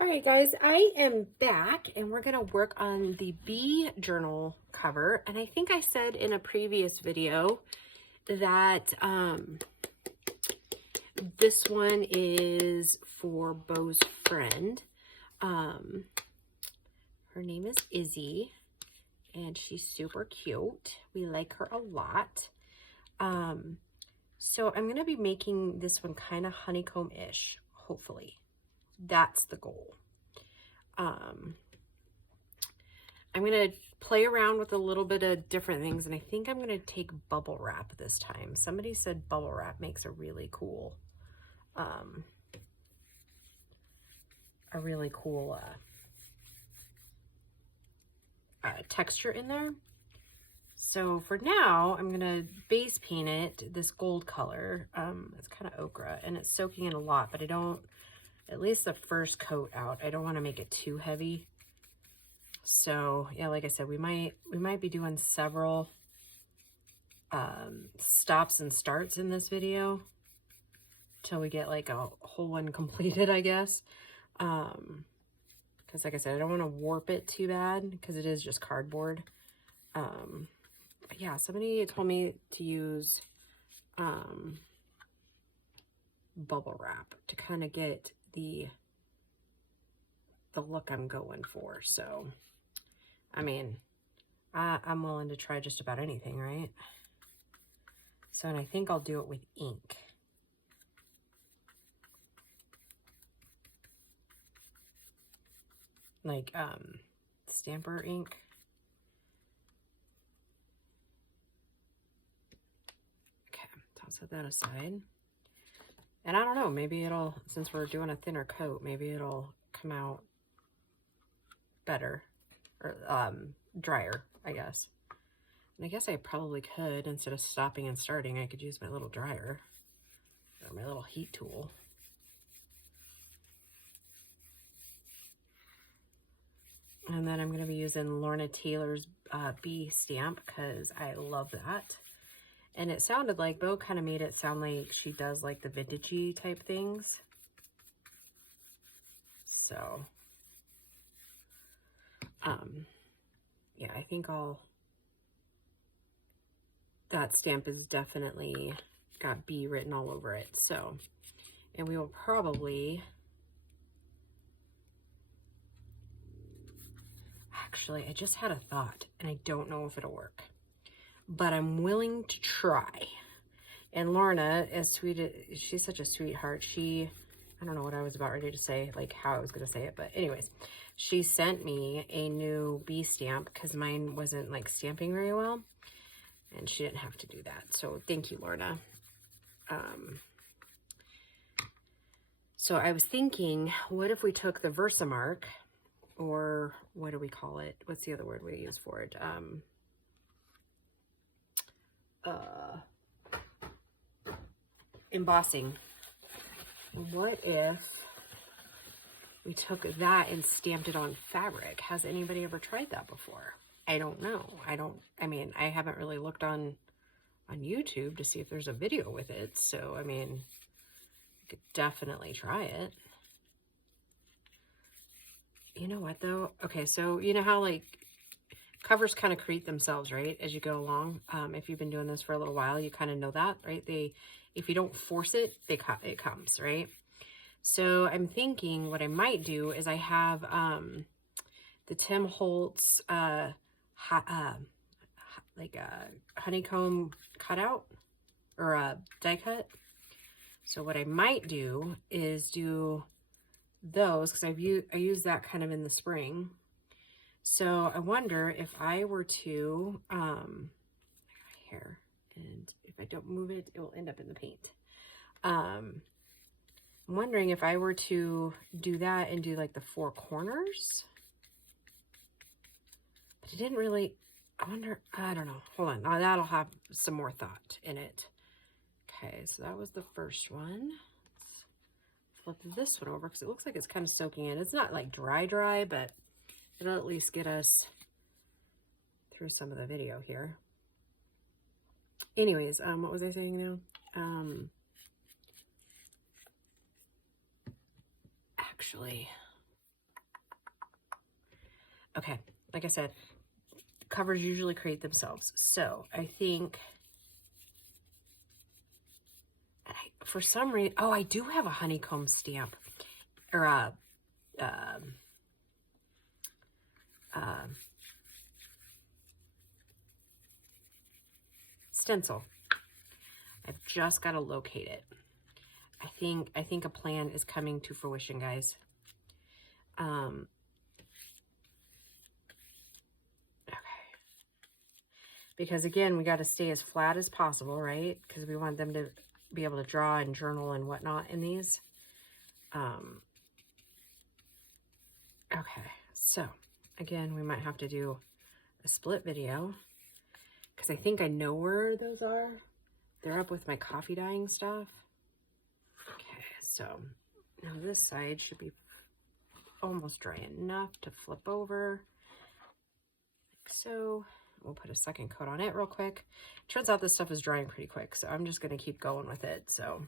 All right, guys, I am back and we're going to work on the bee journal cover. And I think I said in a previous video that this one is for Beau's friend. Her name is Izzy and she's super cute. We like her a lot. So I'm going to be making this one kind of honeycomb-ish, hopefully. That's the goal. I'm going to play around with a little bit of different things, and I think I'm going to take bubble wrap this time. Somebody said bubble wrap makes a really cool, texture in there. So for now, I'm going to base paint it this gold color. It's kind of ochre, and it's soaking in a lot, but I don't, at least the first coat out, I don't want to make it too heavy. So yeah, like I said, we might be doing several stops and starts in this video till we get like a whole one completed, I guess. Because like I said, I don't want to warp it too bad because it is just cardboard. But yeah, somebody told me to use bubble wrap to kind of get the look I'm going for. So I mean, I'm willing to try just about anything, right? So, and I think I'll do it with ink. Like, stamper ink. Okay, I'll set that aside. And I don't know, maybe it'll, since we're doing a thinner coat, maybe it'll come out better. Or drier, I guess. And I guess I probably could, instead of stopping and starting, I could use my little dryer or my little heat tool. And then I'm going to be using Lorna Taylor's bee stamp because I love that. And it sounded like, Beau kind of made it sound like she does like the vintagey type things. So, yeah, I think that stamp is definitely got bee written all over it. So, and we will probably, actually, I just had a thought and I don't know if it'll work, but I'm willing to try. And Lorna, as sweet as, she's such a sweetheart. I don't know what I was about ready to say, like how I was going to say it, but anyways, she sent me a new bee stamp because mine wasn't like stamping very well. And she didn't have to do that. So thank you, Lorna. So I was thinking, what if we took the Versamark, or what do we call it? What's the other word we use for it? Embossing. What if we took that and stamped it on fabric? Has anybody ever tried that before? I don't know. I mean, I haven't really looked on YouTube to see if there's a video with it. So, I mean, you could definitely try it. You know what though? Okay, so you know how like covers kind of create themselves, right? As you go along. If you've been doing this for a little while, you kind of know that, right? If you don't force it, it comes, right? So I'm thinking what I might do is I have the Tim Holtz like a honeycomb cutout or a die cut. So what I might do is do those because I use that kind of in the spring. So I wonder if I were to here, and if I don't move it, it will end up in the paint. I'm wondering if I were to do that and do like the four corners. But it didn't really, I don't know. Hold on. That'll have some more thought in it. Okay, so that was the first one. Let's flip this one over because it looks like it's kind of soaking in. It's not like dry, but it'll at least get us through some of the video here. Anyways, what was I saying now? Actually, Okay, like I said, covers usually create themselves. So I think, for some reason, oh, I do have a honeycomb stamp, or a, stencil. I've just got to locate it. I think a plan is coming to fruition, guys. Okay. Because again, we got to stay as flat as possible, right? Because we want them to be able to draw and journal and whatnot in these. Okay, so again, we might have to do a split video because I think I know where those are. They're up with my coffee dyeing stuff. Okay, so now this side should be almost dry enough to flip over. Like so. We'll put a second coat on it real quick. Turns out this stuff is drying pretty quick, so I'm just going to keep going with it. So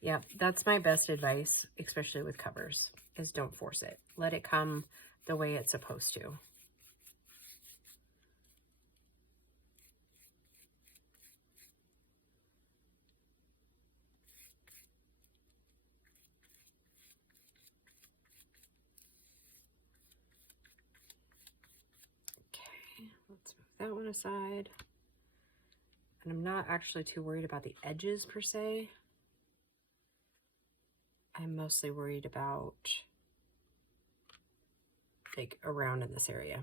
yeah, that's my best advice, especially with covers, is don't force it. Let it come the way it's supposed to. Okay, let's move that one aside. And I'm not actually too worried about the edges per se. I'm mostly worried about like around in this area.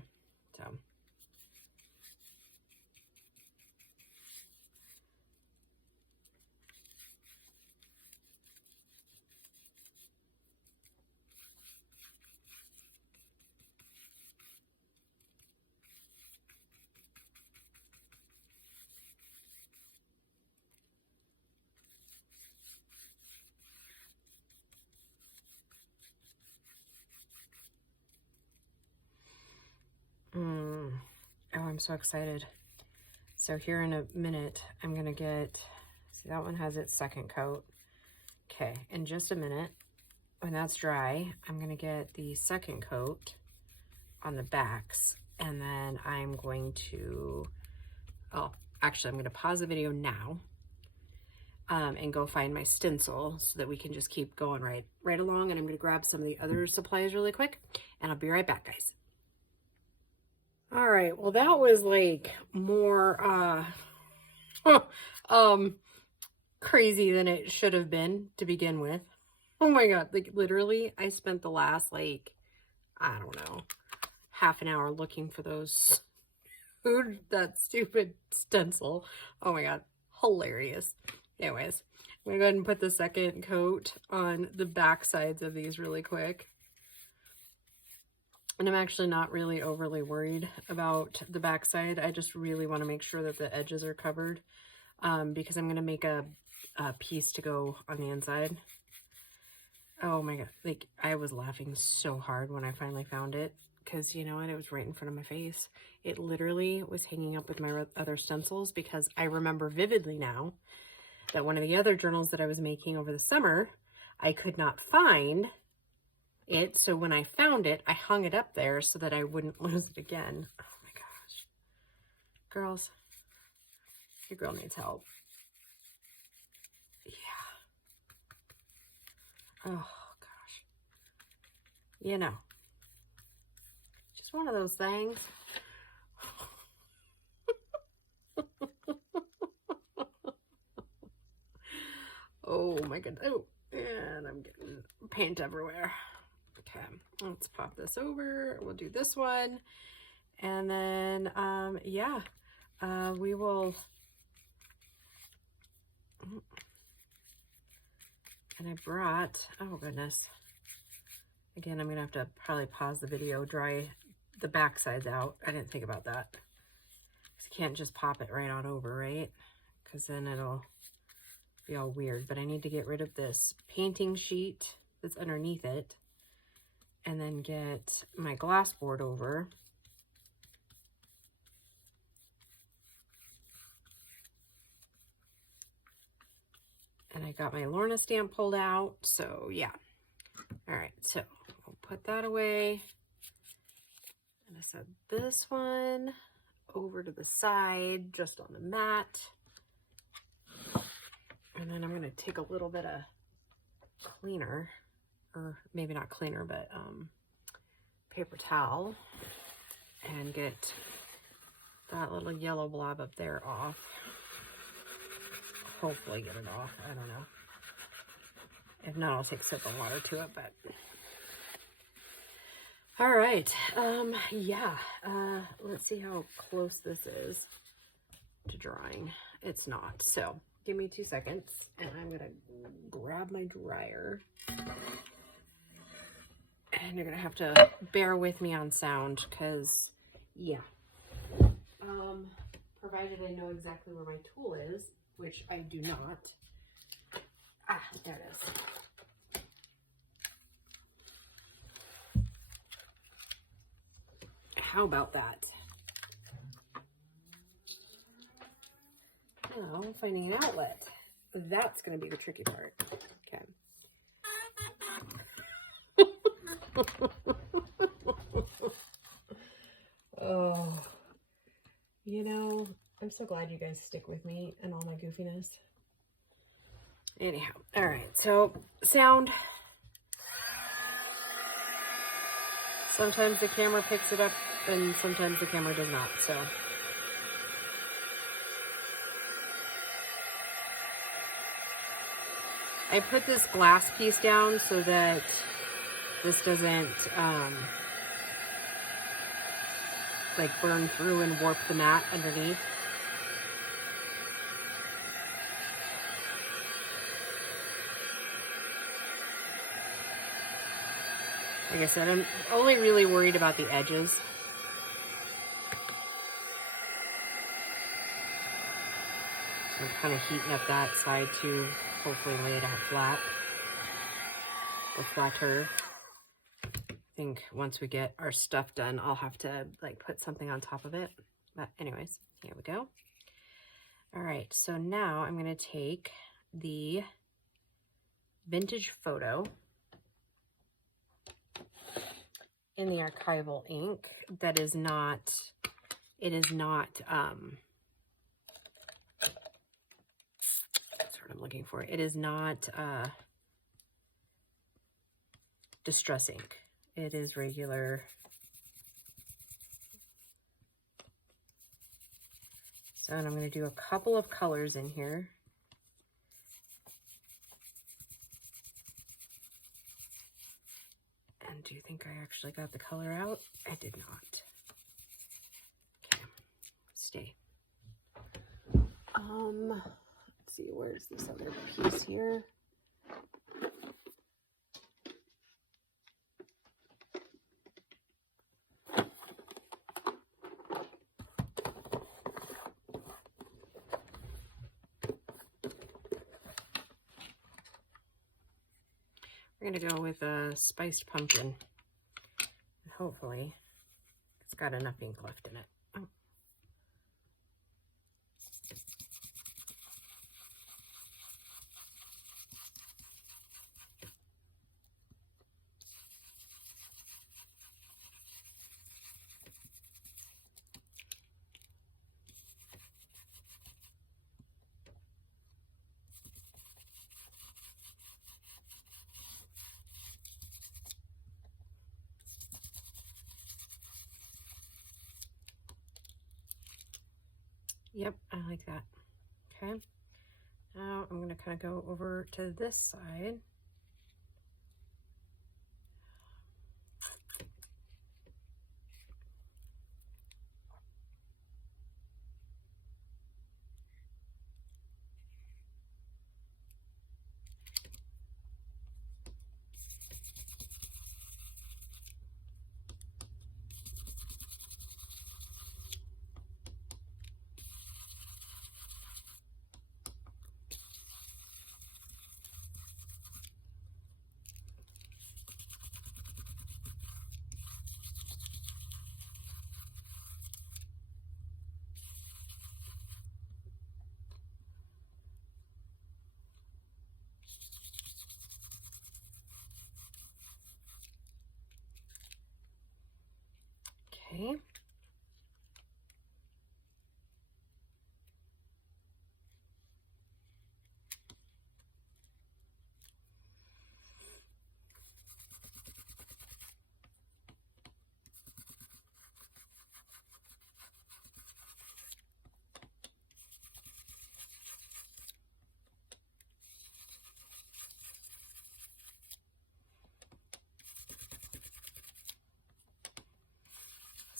So oh, I'm so excited. So here in a minute, I'm gonna get, see that one has its second coat. Okay, in just a minute, when that's dry, I'm gonna get the second coat on the backs, and then I'm going to, oh, actually I'm gonna pause the video now and go find my stencil so that we can just keep going right along. And I'm gonna grab some of the other supplies really quick, and I'll be right back, guys. All right, well, that was like more crazy than it should have been to begin with. Oh my God, like literally I spent the last like, I don't know, half an hour looking for those, that stupid stencil. Oh my God, hilarious. Anyways, I'm gonna go ahead and put the second coat on the back sides of these really quick. And I'm actually not really overly worried about the backside. I just really want to make sure that the edges are covered because I'm going to make a piece to go on the inside. Oh my God. Like, I was laughing so hard when I finally found it because, you know what, it was right in front of my face. It literally was hanging up with my other stencils because I remember vividly now that one of the other journals that I was making over the summer, I could not find it, so when I found it, I hung it up there so that I wouldn't lose it again. Oh my gosh. Girls, your girl needs help. Yeah. Oh gosh. You know, just one of those things. Oh my goodness. Oh, and I'm getting paint everywhere. Okay, let's pop this over. We'll do this one. And then, yeah, we will, and I brought, oh goodness. Again, I'm gonna have to probably pause the video, dry the back sides out. I didn't think about that. You can't just pop it right on over, right? Because then it'll be all weird. But I need to get rid of this painting sheet that's underneath it. And then get my glass board over. I got my Lorna stamp pulled out, so yeah. All right, so I'll put that away. And I set this one over to the side, just on the mat. And then I'm gonna take a little bit of cleaner, or maybe not cleaner, but paper towel, and get that little yellow blob up there off. Hopefully get it off, I don't know. If not, I'll take a sip of water to it, but. All right, yeah, let's see how close this is to drying. It's not, so give me 2 seconds, and I'm gonna grab my dryer. And you're gonna have to bear with me on sound, because, yeah. Provided I know exactly where my tool is, which I do not. Ah, there it is. How about that? Now, finding an outlet. That's going to be the tricky part. Okay. Oh, you know, I'm so glad you guys stick with me and all my goofiness. Anyhow, all right, so sound. Sometimes the camera picks it up and sometimes the camera does not, so. I put this glass piece down so that this doesn't like burn through and warp the mat underneath. Like I said, I'm only really worried about the edges. I'm kind of heating up that side to hopefully lay it out flat. Or flatter. I think once we get our stuff done, I'll have to like put something on top of it. But anyways, here we go. All right, so now I'm gonna take the vintage photo in the archival ink that is not, it is not, that's what I'm looking for. It is not distress ink. It is regular. So, and I'm going to do a couple of colors in here. And do you think I actually got the color out? I did not. Okay, stay. Let's see, where's this other piece here? We're gonna go with a spiced pumpkin. Hopefully, it's got enough ink left in it. Oh. Yep, I like that. Okay. Now I'm going to kind of go over to this side. Okay.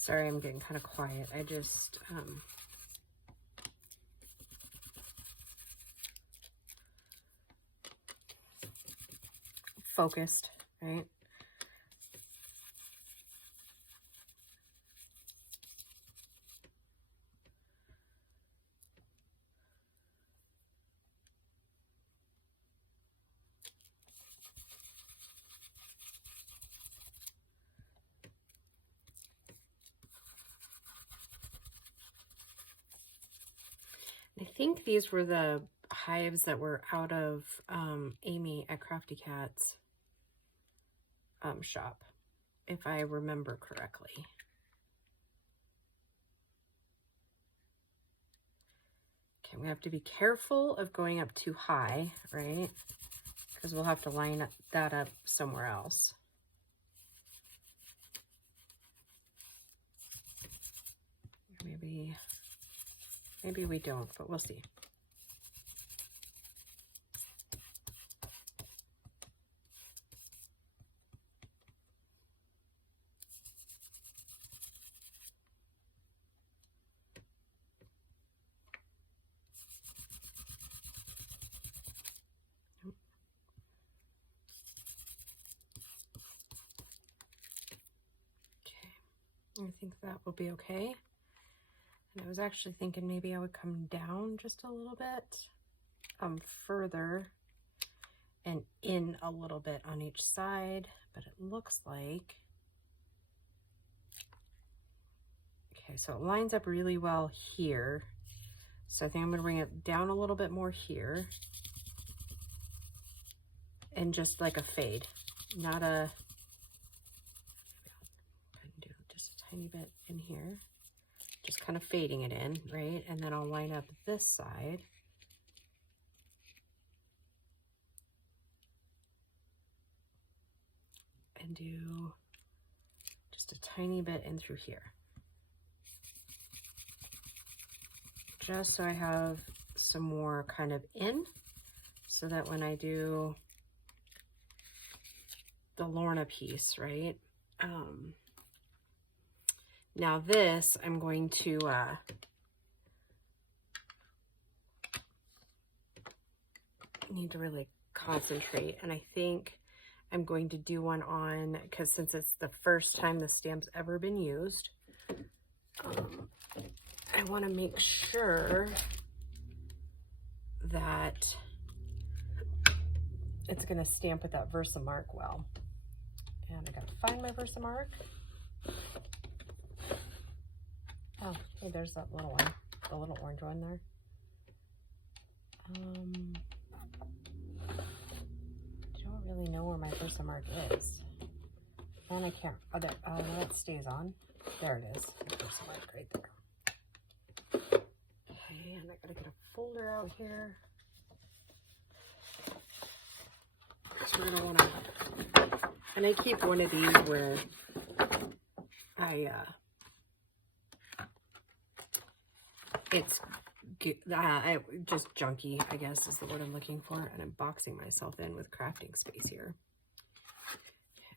Sorry, I'm getting kind of quiet. I just, focused, right? I think these were the hives that were out of Amy at Crafty Cat's shop, if I remember correctly. Okay, we have to be careful of going up too high, right? Because we'll have to line that up somewhere else. Maybe we don't, but we'll see. Okay, I think that will be okay. And I was actually thinking maybe I would come down just a little bit further and in a little bit on each side, but it looks like, okay, so it lines up really well here. So I think I'm gonna bring it down a little bit more here and just like a fade, not a, do just a tiny bit in here, just kind of fading it in, right? And then I'll line up this side. And do just a tiny bit in through here. Just so I have some more kind of in, so that when I do the Lorna piece, right? Now this, I'm going to need to really concentrate, and I think I'm going to do one on, because since it's the first time the stamp's ever been used, I want to make sure that it's going to stamp with that Versamark well. And I got to find my Versamark. Oh, hey, there's that little one, the little orange one there. I don't really know where my Versamark is. And I can't, oh, that stays on. There it is, the Versamark right there. Okay, and I gotta get a folder out here. So we're gonna wanna, and I keep one of these where it's just junky, I guess is the word I'm looking for, and I'm boxing myself in with crafting space here.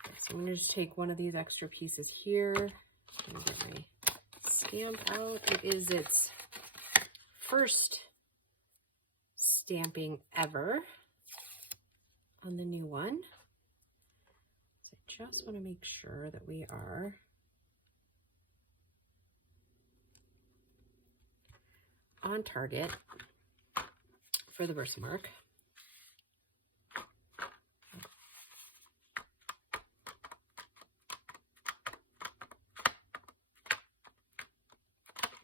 Okay, so I'm gonna just take one of these extra pieces here and get my stamp out. It is its first stamping ever on the new one. So I just want to make sure that we are on target for the Versamark.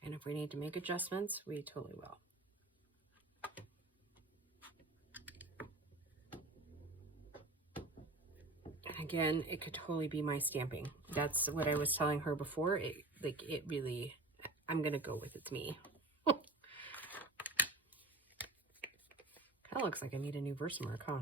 And if we need to make adjustments, we totally will. And again, it could totally be my stamping. That's what I was telling her before. It like it really, I'm gonna go with it's me. Kind of looks like I need a new Versamark, huh?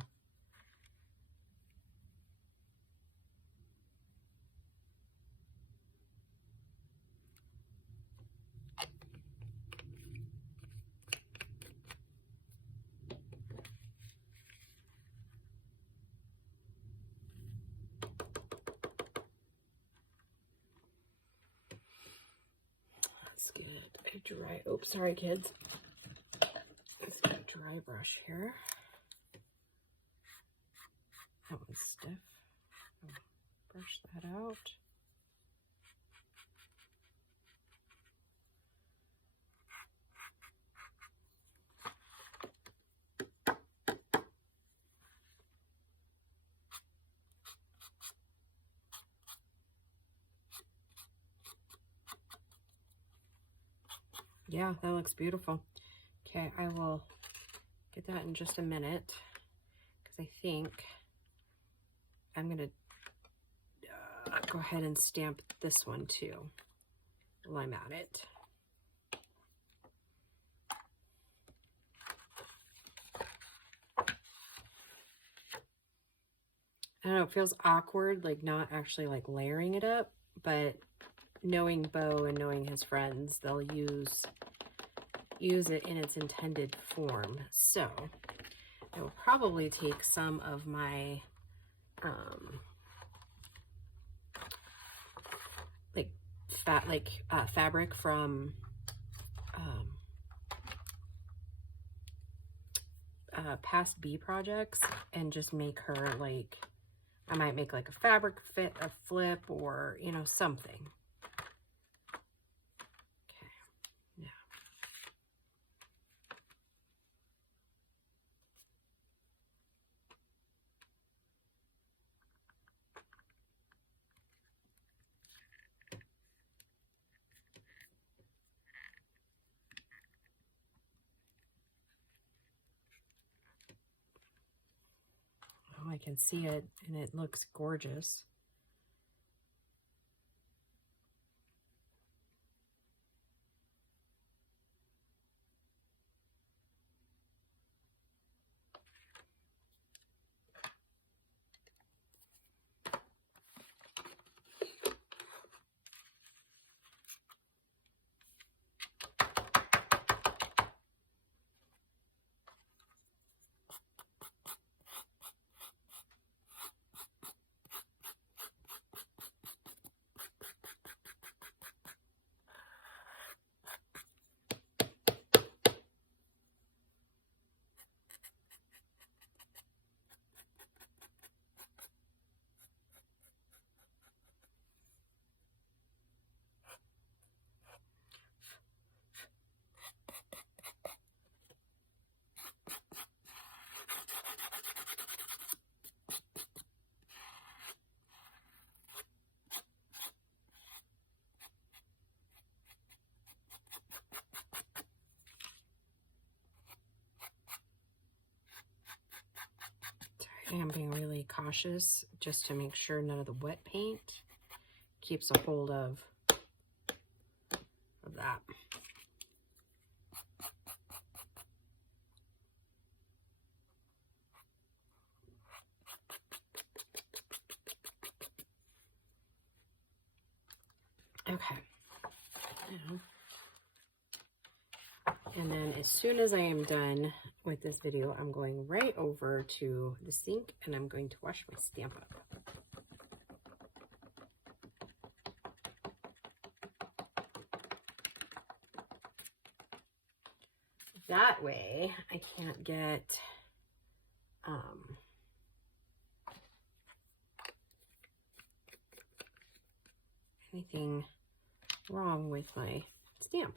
Let's get a dry, oops, sorry kids. Let's get a dry brush here. That one's stiff. Brush that out. Yeah, that looks beautiful. Okay, I will get that in just a minute because I think I'm gonna go ahead and stamp this one too while I'm at it. I don't know, it feels awkward, like not actually like layering it up, but knowing Bo and knowing his friends, they'll use it in its intended form. So I will probably take some of my fabric from past bee projects and just make her like, I might make like a fabric fit, a flip, or you know, something. Okay, yeah. Oh, I can see it and it looks gorgeous. I'm being really cautious just to make sure none of the wet paint keeps a hold of that. Okay. And then as soon as I am done with this video, I'm going right over to the sink and I'm going to wash my stamp up. That way I can't get anything wrong with my stamp.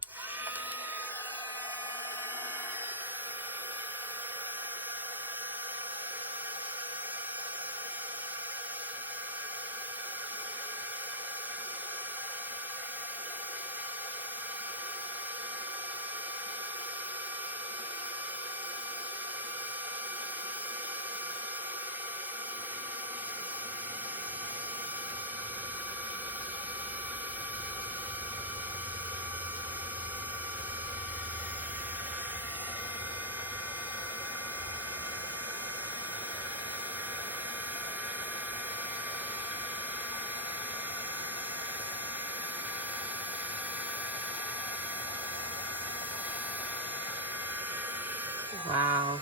Wow.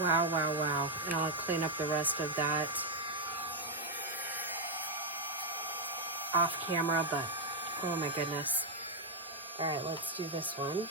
Wow, wow, wow. And I'll clean up the rest of that off camera, but oh my goodness. All right, let's do this one.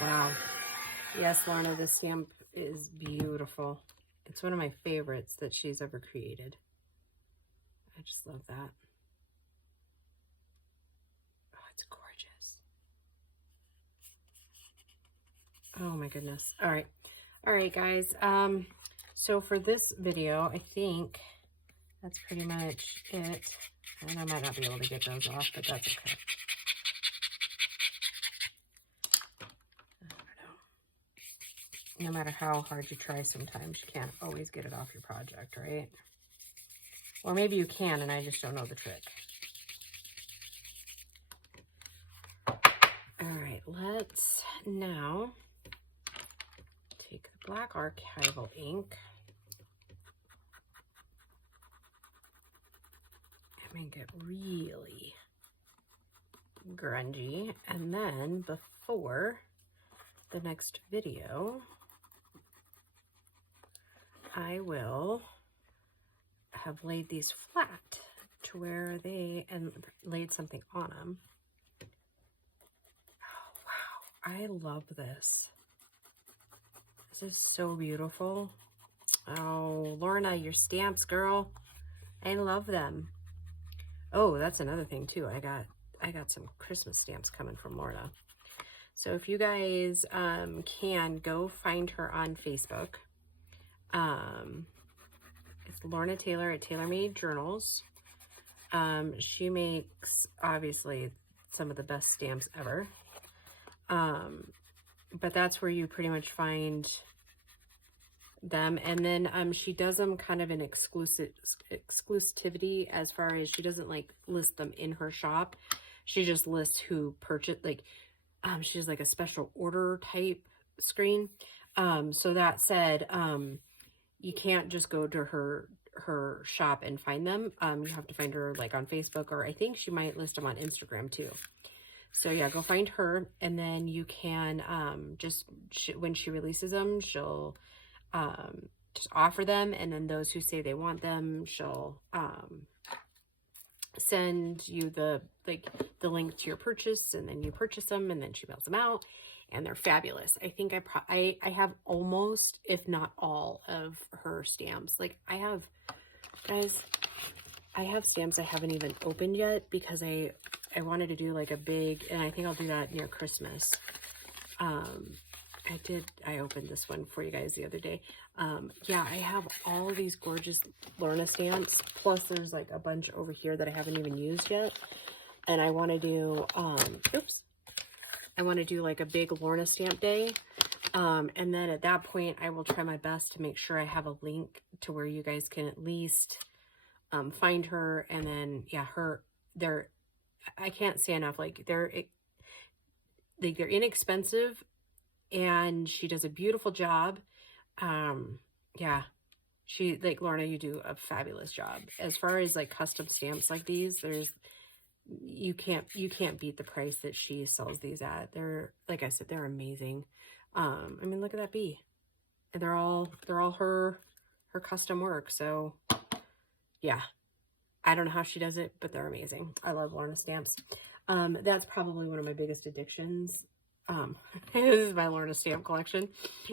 Wow. Yes, Lana, this stamp is beautiful. It's one of my favorites that she's ever created. I just love that. Oh, it's gorgeous. Oh my goodness. All right. All right, guys. So for this video, I think that's pretty much it. And I might not be able to get those off, but that's okay. No matter how hard you try, sometimes you can't always get it off your project, right? Or maybe you can, and I just don't know the trick. All right, let's now take the black archival ink and make it really grungy. And then before the next video, I will have laid these flat to where they, and laid something on them. Oh, wow. I love this. This is so beautiful. Oh, Lorna, your stamps, girl. I love them. Oh, that's another thing too. I got some Christmas stamps coming from Lorna. So if you guys can go find her on Facebook. It's Lorna Taylor at Taylor Made Journals. She makes, obviously, some of the best stamps ever. But that's where you pretty much find them. And then she does them kind of in exclusivity, as far as she doesn't like list them in her shop. She just lists who purchased, like, she has like a special order type screen. So that said, you can't just go to her shop and find them. You have to find her like on Facebook, or I think she might list them on Instagram too. So yeah, go find her, and then you can when she releases them, she'll just offer them, and then those who say they want them, she'll send you the link to your purchase, and then you purchase them, and then she mails them out. And they're fabulous. I think I have almost, if not all, of her stamps. Like, I have, guys, I have stamps I haven't even opened yet, because I wanted to do like a big, and I think I'll do that near Christmas. I opened this one for you guys the other day. Yeah, I have all of these gorgeous Lorna stamps, plus there's like a bunch over here that I haven't even used yet. And I want to do, I want to do like a big Lorna stamp day. And then at that point, I will try my best to make sure I have a link to where you guys can at least find her. And then, yeah, I can't say enough, like they're inexpensive, and she does a beautiful job. Yeah, Lorna, you do a fabulous job. As far as like custom stamps like these, you can't beat the price that she sells these at. They're, like I said, they're amazing. I mean, look at that bee. And they're all her custom work. So yeah, I don't know how she does it, but they're amazing. I love Lorna stamps. That's probably one of my biggest addictions. This is my Lorna stamp collection.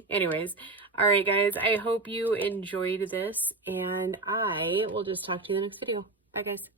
Anyways, all right, guys, I hope you enjoyed this, and I will just talk to you in the next video. Bye, guys.